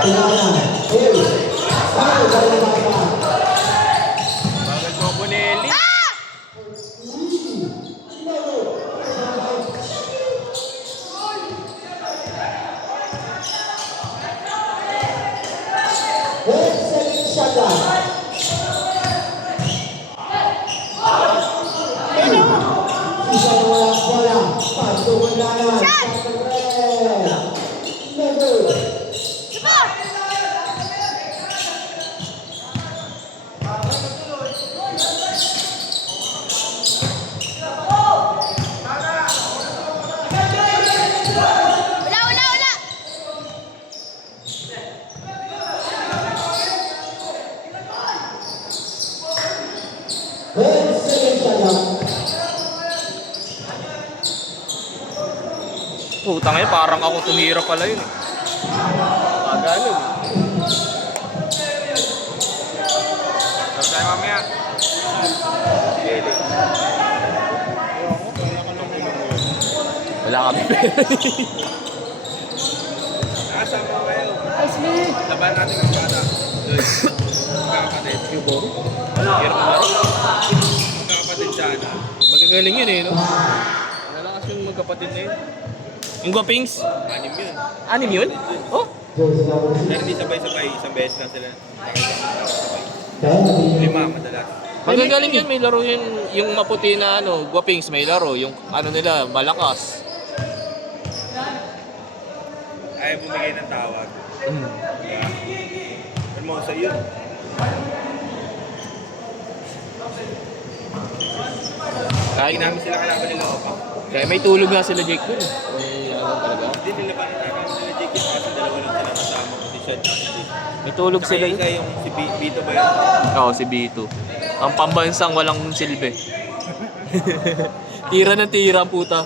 Bagal po po ni Eli. Putang ina, parang ako tumira pala yun. Ganun. Tapos tayo mamaya. Wala kami pera. Nasaan mo kayo? Laban natin ang bata. Magkakapatid. Yung boro? Pero boro? Magkakapatid sana. Magagaling yun eh, no? Nalakas yung magkapatid na yun. Yung Guapings? Anim yun. Anim yun? Oh? Pero di sabay-sabay. Isang beses lang sila. Lima, madalas. Magagaling yun. May laro yun. Yung maputi na ano, Guapings may laro. Yung ano nila, malakas. Ayaw bumigay ng tawag. Ano mo sa iyo? Kahit namin sila kalaban nila Opa. Kaya may tulog nga sila Jake dun. Hindi nila pa namin sila Jake yun kasi dalawa lang sila kasama. Si Shad at si may tulog sila yun. Kaya yung si Bito ba yun? Oo, si Bito. Ang pambansang walang silbi. Tira ng tira ang puta.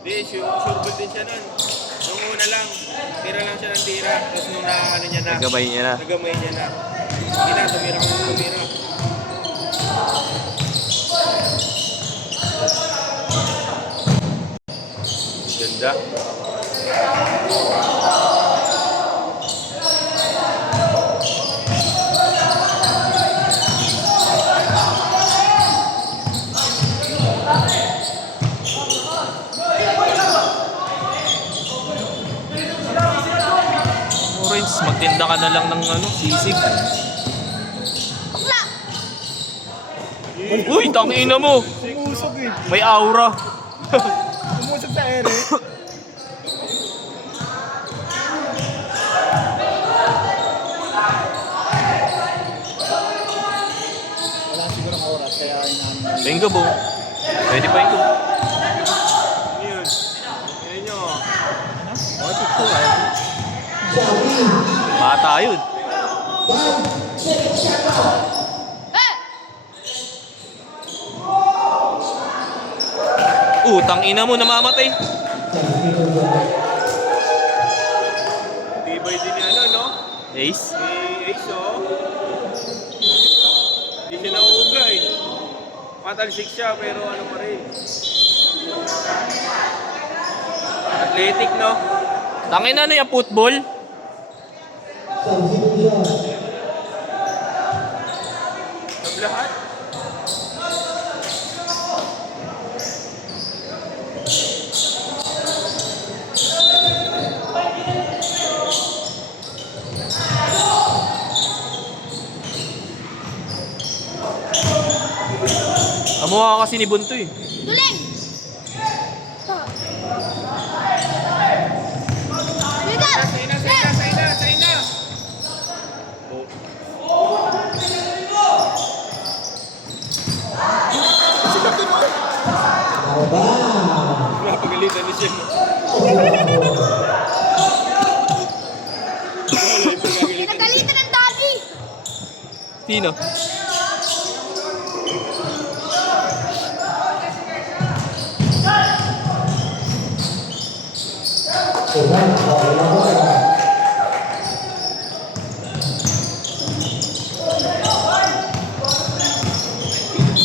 Hindi, sure din siya nun. Nung una lang, tira lang siya ng tira. Tapos nung ano niya na. Nagamay niya na. Hindi na, tumira. Ganda. Orange, magtinda ka na lang ng ano, sisig. Uy, tangina mo. Umusog eh. May aura. Umusog sa ere. Wala sigurong oras kaya inaano. Penggo po. Pwede pa ito. Yun. Yan nyo. Bata yun. Tangina mo, namamatay. Tibay din ano, no? Ace? Ace, oh. Hindi siya nauugay. Matalsik siya, pero ano pa rin. Athletic, no? Tangina na yung football. Naglahat. Kamukha kasi ni Bunto eh. Duling! Napagalitan ni Shem. Pinagalitan ng daddy! Sino?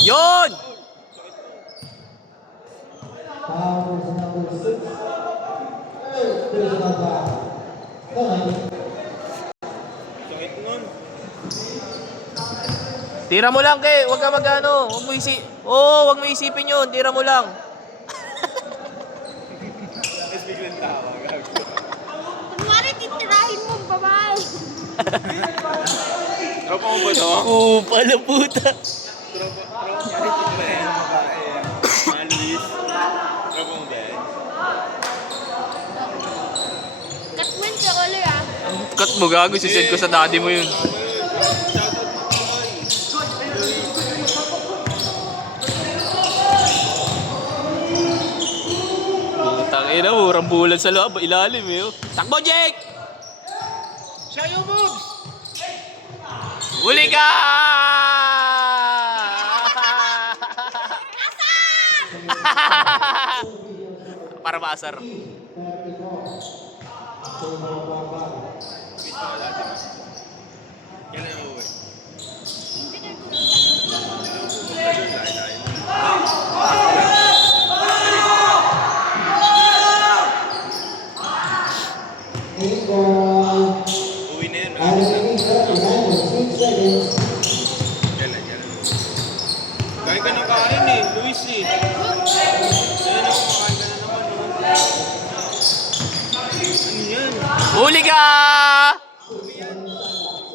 Yon! Tira mo lang, Ke. Huwag ka mag-ano. Huwag mo wag mo isipin yun. Tira mo lang. Tapos biglang tawa. Kunwari, titirahin mo ang babae. Tropa mo ba to? Oo, pala puta. Tropa mo yan, babae. Luis. Tropa mo ba yan? Katman sa ulo ah. Cut mo, gago. Sisend ko sa daddy mo yun. Tangina mo, rambulan sa loob. Ilalim eh. Oh. Takbo, Jake! Siya yung moves! Huli ka! Para maasar. Kailan na uwi? Uwi na yun. Kailan? Kain ka ng kain eh, Luis eh. Ayun ako, makain ka na naman. Ano yan? Huli ka!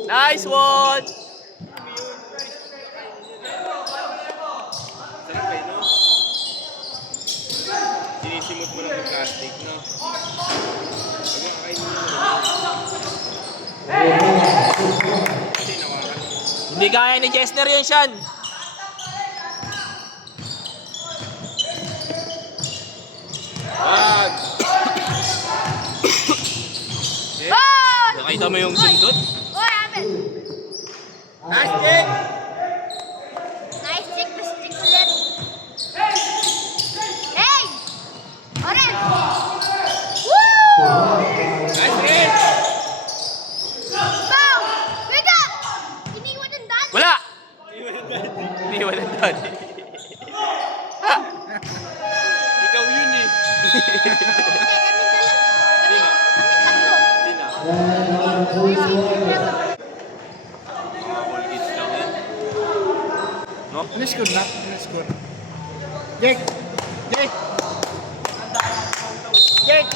Nice one! Sarap eh, no? Sinisimot mo lang yung plastic, no? Pag kakain mo naman. Kasi nawakan. Hindi kaya ni Chester yun, Sean. Wag! Oh! Nakita mo yung sundot? Oy, Abel! Nice kick! Nice stick, stick ulit. Hey! Oren! Woo! Nice hit! Bow! Wake up! Iniwan ng dati. Wala! Hindi, walang daddy. Ikaw yun eh. Kami Mga all kids lang yan. No? Ano score na? Ano score? Jake! Jake! Jake!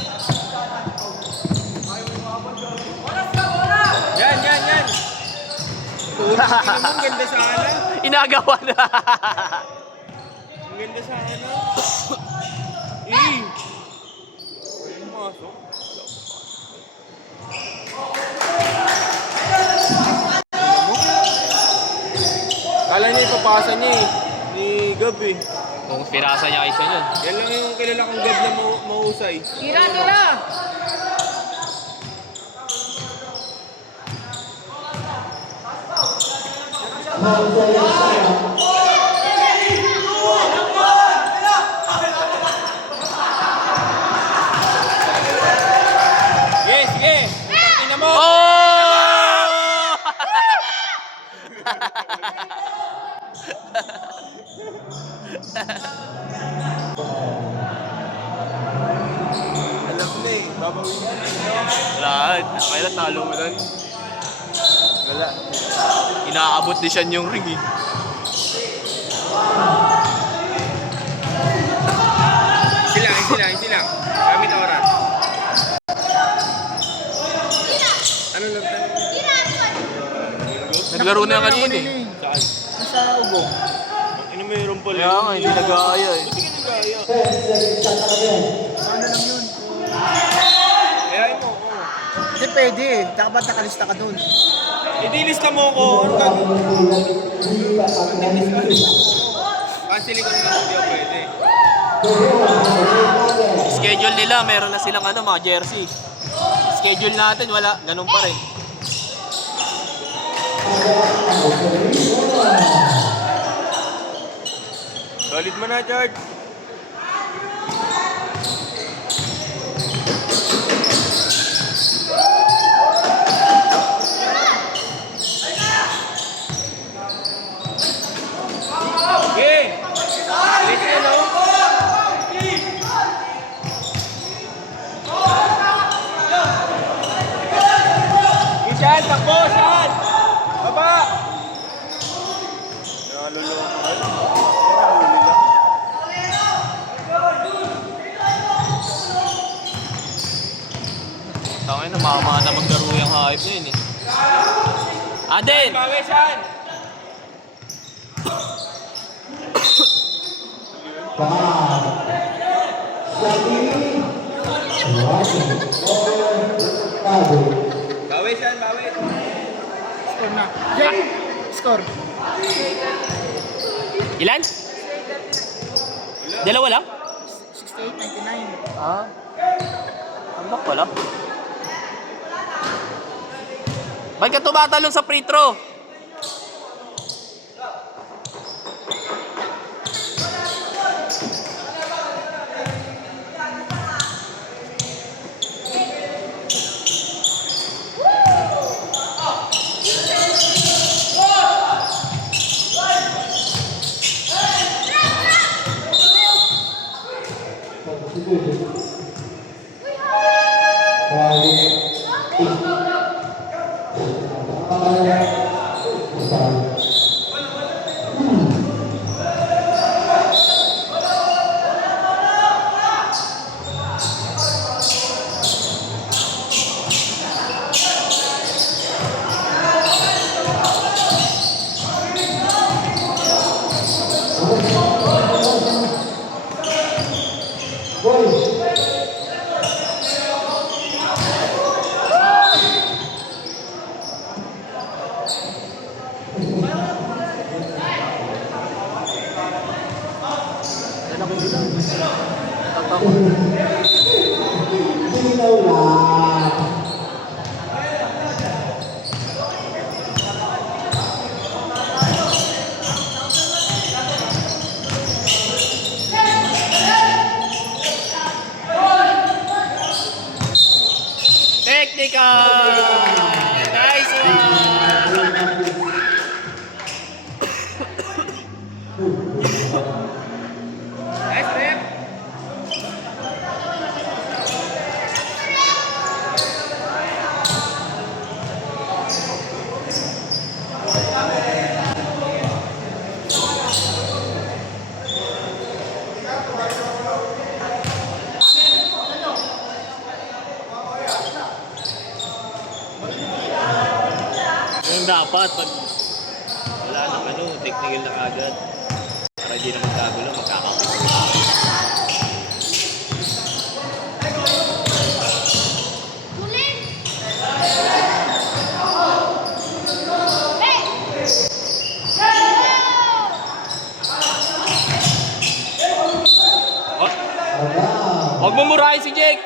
Yan! Ang ganda sana. Inagawa na. Ang ganda sana. Eh! Pumasok. Kala niya ipapasa niya eh. Ni Gab eh. Kung pirasa niya isa yun. Yan lang yung kilala kong Gab na mahusay. Tira! Tira! Sige! Tingnan mo! Oh! Alam na eh. Babawin ka na. Wala. Kailan talo mo lang. Wala. Inaabot din siya yung ring eh. Sila. Gamit oras. Ano lang tayo? Naglaro na kanina eh. Saan? Sa ubo. Ano mayroon pala? Kaya nga, hindi nag-aaya eh. Hindi ka nag-aaya. Ano lang yun? Ayayin mo. Hindi pwede eh. Dapat nakalista ka doon. Idilista mo ako. Ano gagawin? Cancelin ko na lang hindi ako pwede. Schedule nila, meron na silang ano, mga jersey. Schedule natin, wala. Ganun pa rin. Solid mo na, George. Okay. Late ka, no? Ishan, takbo, Ishan! Baba! Tangin na, mama na maglaro yung hype na yun eh. Aden! Bawi saan? Bawi saan, bawi. Score na. Jack, score. Ilan? Dalawa lang? 68-99. Ah. Ambak pala. Ba't ka tumatalon sa free throw? Technical! Nice one! Nice, rep. Yung dapat, pag wala nang technical na agad. Para di na magkagulo, magkakapit. Kulit! Hey! Oh. Huwag mo murahin si Jake!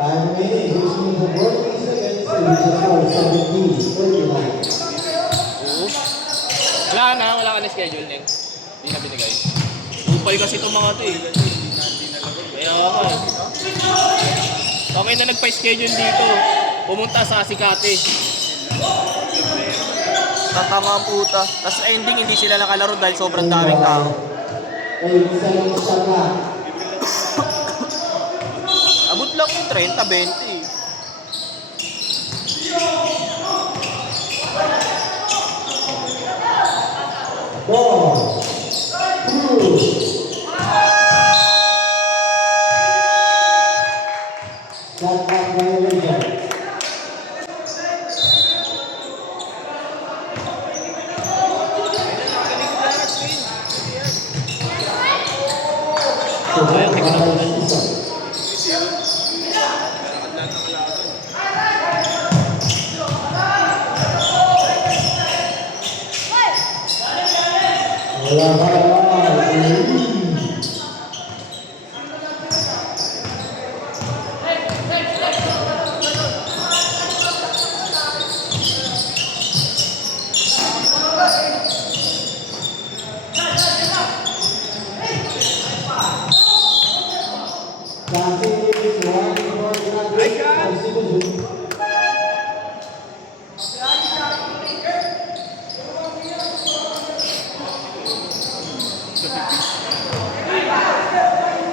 Time remaining, using the working seconds, the score 17-49. Oo. Wala ka na schedule, Neng. Hindi na binigay. Upay kasi itong mga to eh. Kaya ka. Okay na nagpa-schedule dito. Pumunta sa Asikate. Tatama ang puta. Tapos ending, hindi sila nakalaro dahil sobrang daming tao. Ay, isa lang isa ka. Abot lang yung 30, 20 eh. Ball. Two. Shot clock violation. Ayaw, hindi ko na Wala ka naman.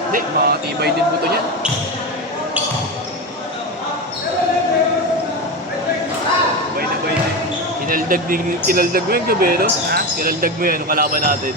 Hindi, makakatibay din buto niyan. Bay na bay din. Kinaldag mo yung gabi, no? Kinaldag mo yan, yung kalaban natin.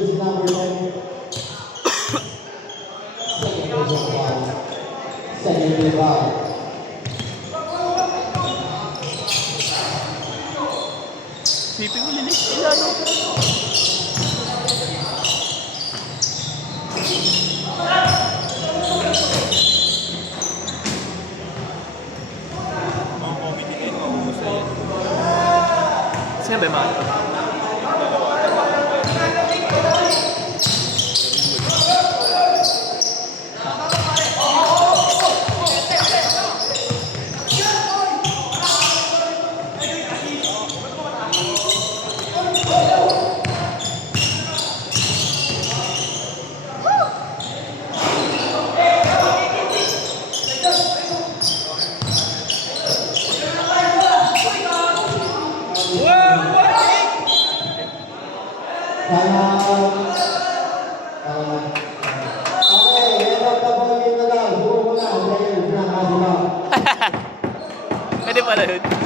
jersey number 10. Second personal foul. Second team foul. Sipin mo lilis sila, no? Mga comedy na yun, mahusay yan. Sino ba yung mga ito? Okay, end of the ball game na daw. Siguro mo na, players na kasi ba? Pwede pala yun.